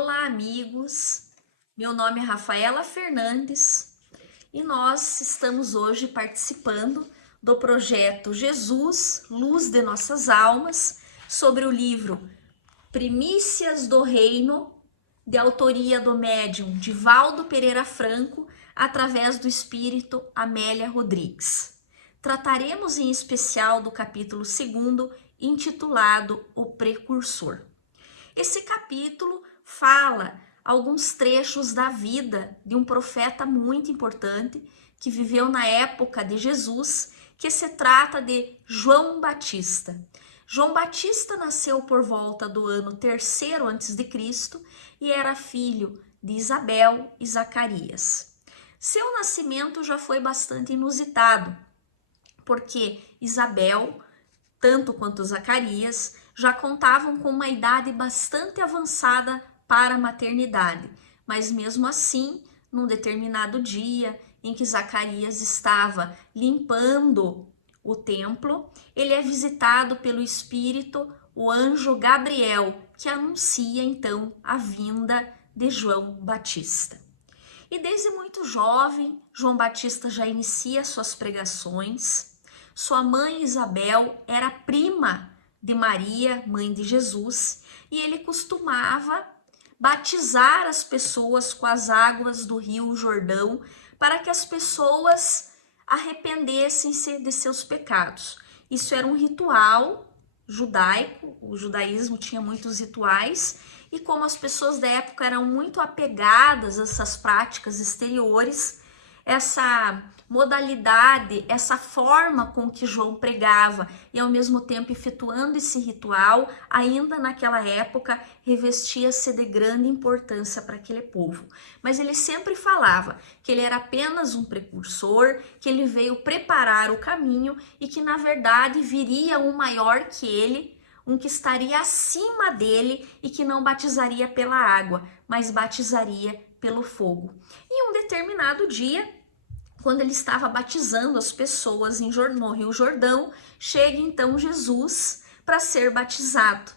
Olá, amigos. Meu nome é Rafaela Fernandes e nós estamos hoje participando do projeto Jesus, Luz de Nossas Almas, sobre o livro Primícias do Reino, de autoria do médium Divaldo Pereira Franco, através do espírito Amélia Rodrigues. Trataremos em especial do capítulo 2, intitulado O Precursor. Esse capítulo fala alguns trechos da vida de um profeta muito importante que viveu na época de Jesus, que se trata de João Batista. João Batista nasceu por volta do ano 3º a.C. e era filho de Isabel e Zacarias. Seu nascimento já foi bastante inusitado, porque Isabel, tanto quanto Zacarias, já contavam com uma idade bastante avançada para a maternidade, mas mesmo assim, num determinado dia em que Zacarias estava limpando o templo, ele é visitado pelo Espírito, o anjo Gabriel, que anuncia então a vinda de João Batista. E desde muito jovem, João Batista já inicia suas pregações. Sua mãe Isabel era prima de Maria, mãe de Jesus, e ele costumava batizar as pessoas com as águas do Rio Jordão para que as pessoas arrependessem-se de seus pecados. Isso era um ritual judaico, o judaísmo tinha muitos rituais, e como as pessoas da época eram muito apegadas a essas práticas exteriores, essa modalidade, essa forma com que João pregava e ao mesmo tempo efetuando esse ritual, ainda naquela época revestia-se de grande importância para aquele povo. Mas ele sempre falava que ele era apenas um precursor, que ele veio preparar o caminho e que na verdade viria um maior que ele, um que estaria acima dele e que não batizaria pela água, mas batizaria pelo fogo. E um determinado dia, quando ele estava batizando as pessoas no Rio Jordão, chega então Jesus para ser batizado.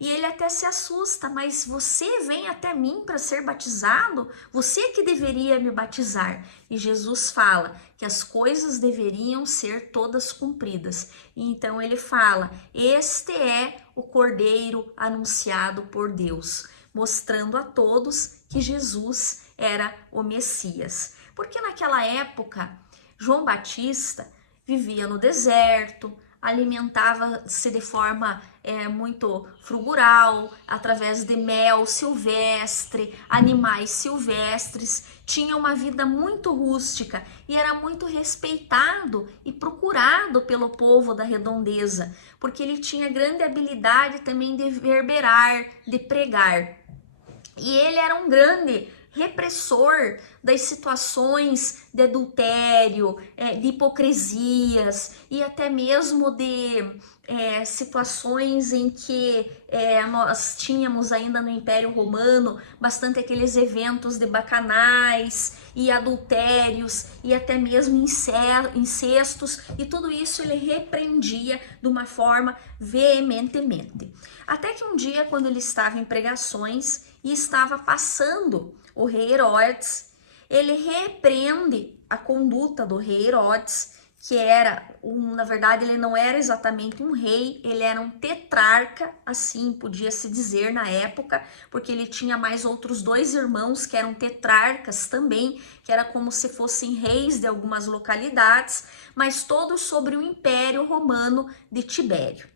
E ele até se assusta, mas você vem até mim para ser batizado? Você que deveria me batizar. E Jesus fala que as coisas deveriam ser todas cumpridas. E então ele fala, este é o Cordeiro anunciado por Deus, mostrando a todos que Jesus era o Messias. Porque naquela época, João Batista vivia no deserto, alimentava-se de forma muito frugal, através de mel silvestre, animais silvestres, tinha uma vida muito rústica e era muito respeitado e procurado pelo povo da redondeza, porque ele tinha grande habilidade também de verberar, de pregar. E ele era um grande repressor das situações de adultério, de hipocrisias e até mesmo de situações em que nós tínhamos ainda no Império Romano bastante aqueles eventos de bacanais e adultérios e até mesmo incestos, e tudo isso ele repreendia de uma forma veementemente. Até que um dia, quando ele estava em pregações e estava passando o rei Herodes, ele repreende a conduta do rei Herodes, que era, na verdade, ele não era exatamente um rei, ele era um tetrarca, assim podia-se dizer na época, porque ele tinha mais outros 2 irmãos que eram tetrarcas também, que era como se fossem reis de algumas localidades, mas todos sobre o Império Romano de Tibério.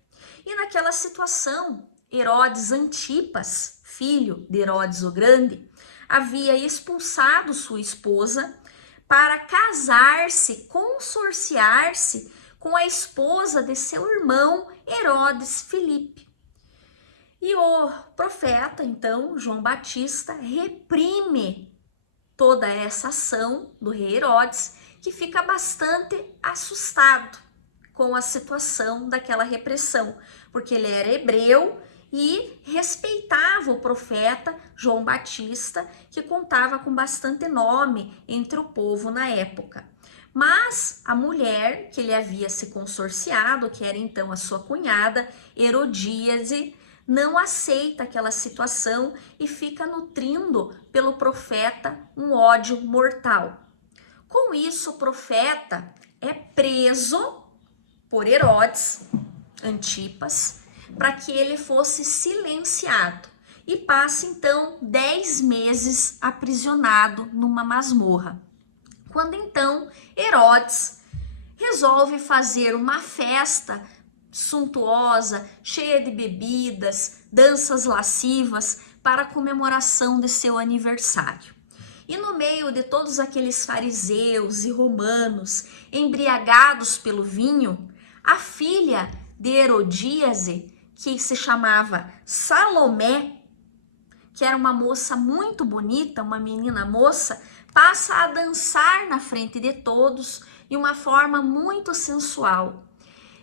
E naquela situação, Herodes Antipas, filho de Herodes o Grande, havia expulsado sua esposa para casar-se, consorciar-se com a esposa de seu irmão Herodes Filipe. E o profeta, então, João Batista, reprime toda essa ação do rei Herodes, que fica bastante assustado com a situação daquela repressão, porque ele era hebreu e respeitava o profeta João Batista, que contava com bastante nome entre o povo na época. Mas a mulher que ele havia se consorciado, que era então a sua cunhada, Herodíade, não aceita aquela situação e fica nutrindo pelo profeta um ódio mortal. Com isso, o profeta é preso por Herodes Antipas para que ele fosse silenciado e passa então 10 meses aprisionado numa masmorra. Quando então Herodes resolve fazer uma festa suntuosa, cheia de bebidas, danças lascivas para a comemoração de seu aniversário. E no meio de todos aqueles fariseus e romanos embriagados pelo vinho, a filha de Herodíase, que se chamava Salomé, que era uma moça muito bonita, uma menina moça, passa a dançar na frente de todos de uma forma muito sensual.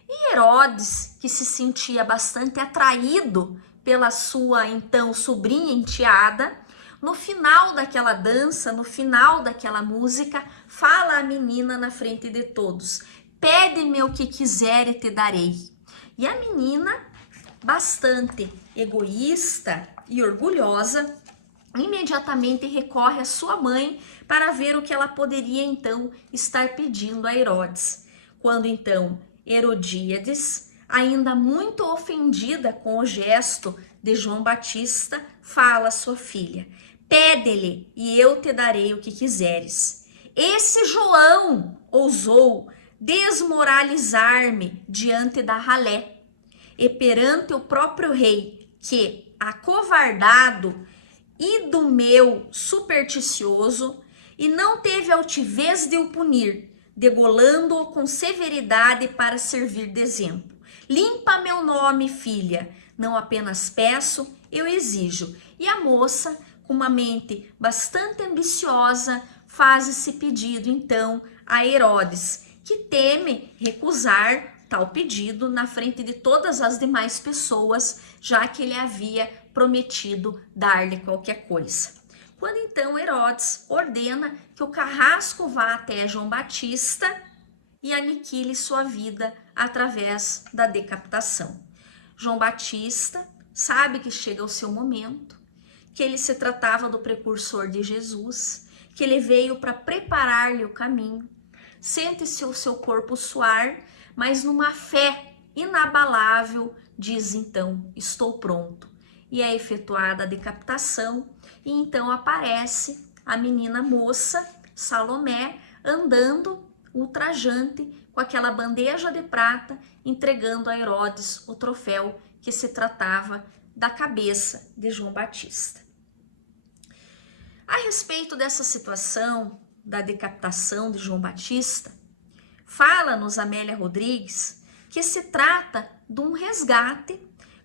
E Herodes, que se sentia bastante atraído pela sua então sobrinha enteada, no final daquela dança, no final daquela música, fala a menina na frente de todos: pede-me o que quiser e te darei. E a menina, bastante egoísta e orgulhosa, imediatamente recorre à sua mãe para ver o que ela poderia então estar pedindo a Herodes. Quando então Herodíades, ainda muito ofendida com o gesto de João Batista, fala à sua filha: pede-lhe e eu te darei o que quiseres. Esse João ousou desmoralizar-me diante da ralé e perante o próprio rei, que, acovardado e do meu supersticioso, e não teve altivez de o punir, degolando-o com severidade para servir de exemplo. Limpa meu nome, filha, não apenas peço, eu exijo. E a moça, com uma mente bastante ambiciosa, faz esse pedido então a Herodes, que teme recusar tal pedido na frente de todas as demais pessoas, já que ele havia prometido dar-lhe qualquer coisa. Quando então Herodes ordena que o carrasco vá até João Batista e aniquile sua vida através da decapitação. João Batista sabe que chega o seu momento, que ele se tratava do precursor de Jesus, que ele veio para preparar-lhe o caminho. Sente-se o seu corpo suar, mas numa fé inabalável diz então: estou pronto. E é efetuada a decapitação, e então aparece a menina moça, Salomé, andando ultrajante com aquela bandeja de prata, entregando a Herodes o troféu que se tratava da cabeça de João Batista. A respeito dessa situação da decapitação de João Batista, fala-nos Amélia Rodrigues que se trata de um resgate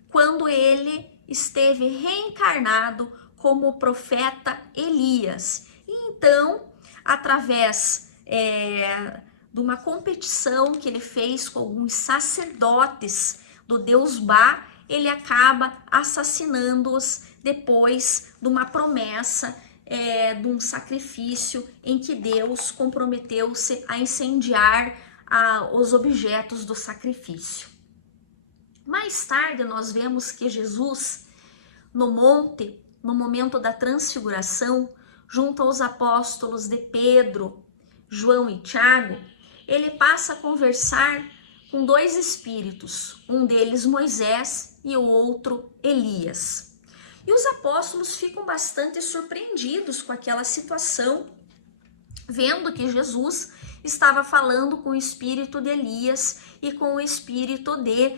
quando ele esteve reencarnado como o profeta Elias. E então, através de uma competição que ele fez com alguns sacerdotes do deus Bá, ele acaba assassinando-os depois de uma promessa de um sacrifício em que Deus comprometeu-se a incendiar os objetos do sacrifício. Mais tarde nós vemos que Jesus, no monte, no momento da transfiguração, junto aos apóstolos de Pedro, João e Tiago, ele passa a conversar com dois espíritos, um deles Moisés e o outro Elias. E os apóstolos ficam bastante surpreendidos com aquela situação, vendo que Jesus estava falando com o espírito de Elias e com o espírito de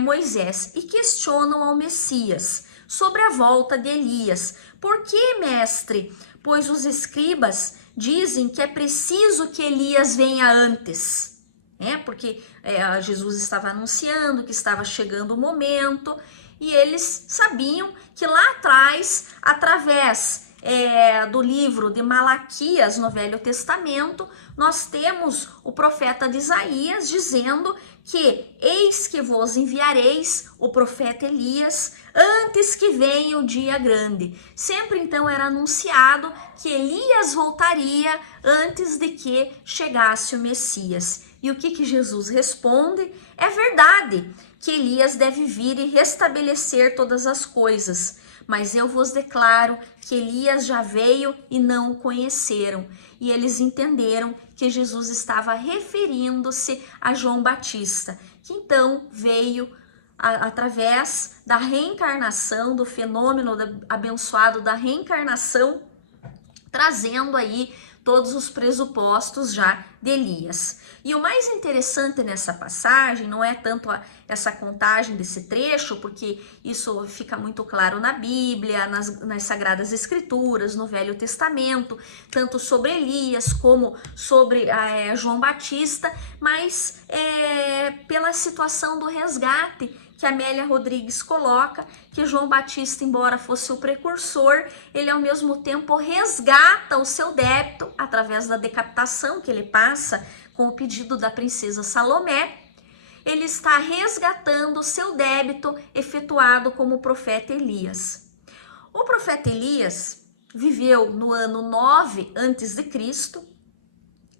Moisés, e questionam ao Messias sobre a volta de Elias. Por que, mestre? Pois os escribas dizem que é preciso que Elias venha antes. Porque Jesus estava anunciando que estava chegando o momento, e eles sabiam que lá atrás, através do livro de Malaquias no Velho Testamento, nós temos o profeta de Isaías dizendo que eis que vos enviareis o profeta Elias antes que venha o dia grande. Sempre então era anunciado que Elias voltaria antes de que chegasse o Messias. E o que Jesus responde? É verdade que Elias deve vir e restabelecer todas as coisas. Mas eu vos declaro que Elias já veio e não o conheceram. E eles entenderam que Jesus estava referindo-se a João Batista, que então veio através da reencarnação, do fenômeno abençoado da reencarnação, trazendo aí todos os pressupostos já de Elias. E o mais interessante nessa passagem não é tanto essa contagem desse trecho, porque isso fica muito claro na Bíblia, nas Sagradas Escrituras, no Velho Testamento, tanto sobre Elias como sobre João Batista, mas pela situação do resgate que Amélia Rodrigues coloca, que João Batista, embora fosse o precursor, ele ao mesmo tempo resgata o seu débito através da decapitação que ele passa com o pedido da princesa Salomé. Ele está resgatando o seu débito efetuado como o profeta Elias. O profeta Elias viveu no ano 9 a.C.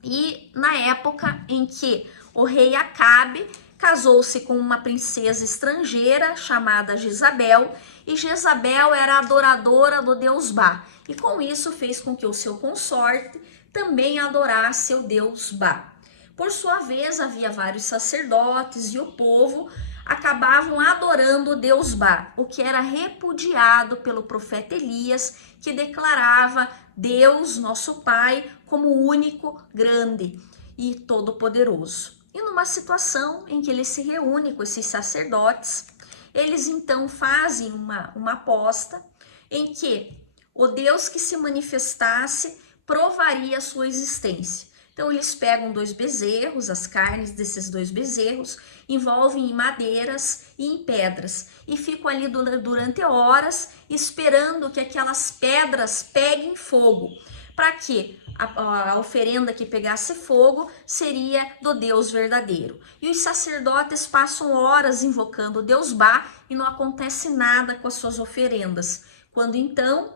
e na época em que o rei Acabe casou-se com uma princesa estrangeira chamada Jezabel, e Jezabel era adoradora do deus Bá, e com isso fez com que o seu consorte também adorasse o deus Bá. Por sua vez, havia vários sacerdotes e o povo acabavam adorando o deus Bá, o que era repudiado pelo profeta Elias, que declarava Deus, nosso Pai, como único, grande e todo-poderoso. E numa situação em que ele se reúne com esses sacerdotes, eles então fazem uma aposta em que o Deus que se manifestasse provaria a sua existência. Então eles pegam 2 bezerros, as carnes desses 2 bezerros, envolvem em madeiras e em pedras e ficam ali durante horas esperando que aquelas pedras peguem fogo. Para quê? A oferenda que pegasse fogo seria do Deus verdadeiro. E os sacerdotes passam horas invocando o Deus Bá e não acontece nada com as suas oferendas. Quando então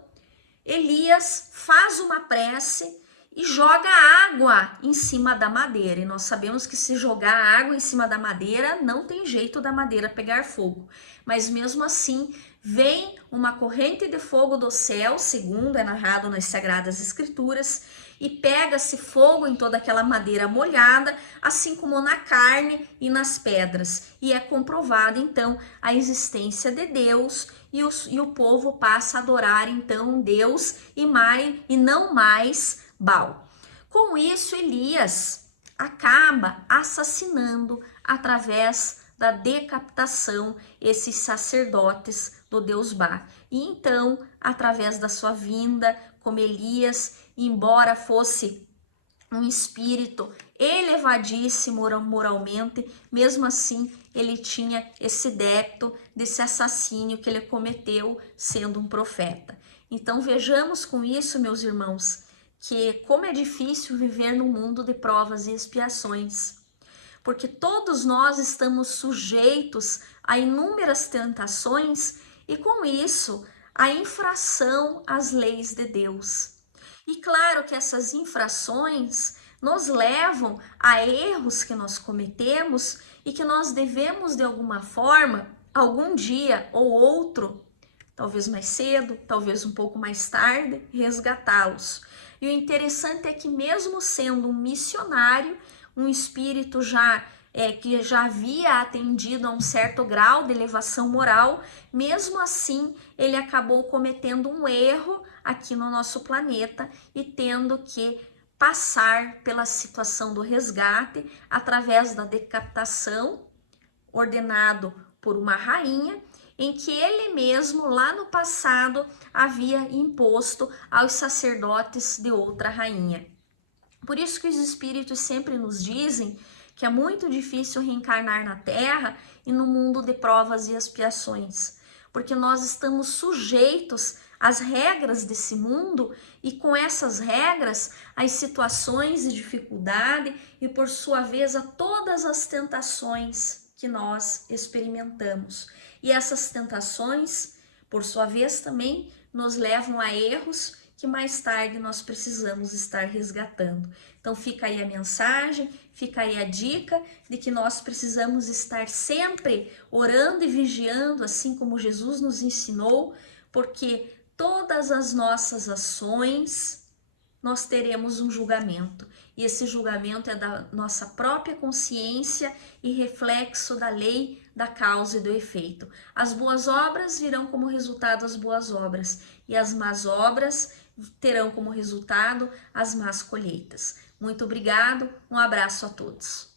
Elias faz uma prece e joga água em cima da madeira. E nós sabemos que se jogar água em cima da madeira, não tem jeito da madeira pegar fogo. Mas mesmo assim, vem uma corrente de fogo do céu, segundo é narrado nas Sagradas Escrituras, e pega-se fogo em toda aquela madeira molhada, assim como na carne e nas pedras. E é comprovada, então, a existência de Deus, e o povo passa a adorar, então, Deus e não mais Baal. Com isso, Elias acaba assassinando, através da decapitação, esses sacerdotes do deus Bá. E então, através da sua vinda, como Elias, embora fosse um espírito elevadíssimo moralmente, mesmo assim ele tinha esse débito desse assassínio que ele cometeu sendo um profeta. Então vejamos com isso, meus irmãos, que como é difícil viver no mundo de provas e expiações, porque todos nós estamos sujeitos a inúmeras tentações e com isso a infração às leis de Deus. E claro que essas infrações nos levam a erros que nós cometemos e que nós devemos de alguma forma, algum dia ou outro, talvez mais cedo, talvez um pouco mais tarde, resgatá-los. E o interessante é que mesmo sendo um missionário, um espírito que já havia atendido a um certo grau de elevação moral, mesmo assim ele acabou cometendo um erro aqui no nosso planeta e tendo que passar pela situação do resgate através da decapitação, ordenado por uma rainha, em que ele mesmo lá no passado havia imposto aos sacerdotes de outra rainha. Por isso que os espíritos sempre nos dizem que é muito difícil reencarnar na Terra e no mundo de provas e expiações, porque nós estamos sujeitos às regras desse mundo e com essas regras, as situações de dificuldade e por sua vez a todas as tentações que nós experimentamos. E essas tentações, por sua vez, também nos levam a erros que mais tarde nós precisamos estar resgatando. Então fica aí a mensagem, fica aí a dica de que nós precisamos estar sempre orando e vigiando, assim como Jesus nos ensinou, porque todas as nossas ações nós teremos um julgamento. E esse julgamento é da nossa própria consciência e reflexo da lei da causa e do efeito. As boas obras virão como resultado as boas obras, e as más obras terão como resultado as más colheitas. Muito obrigado, um abraço a todos.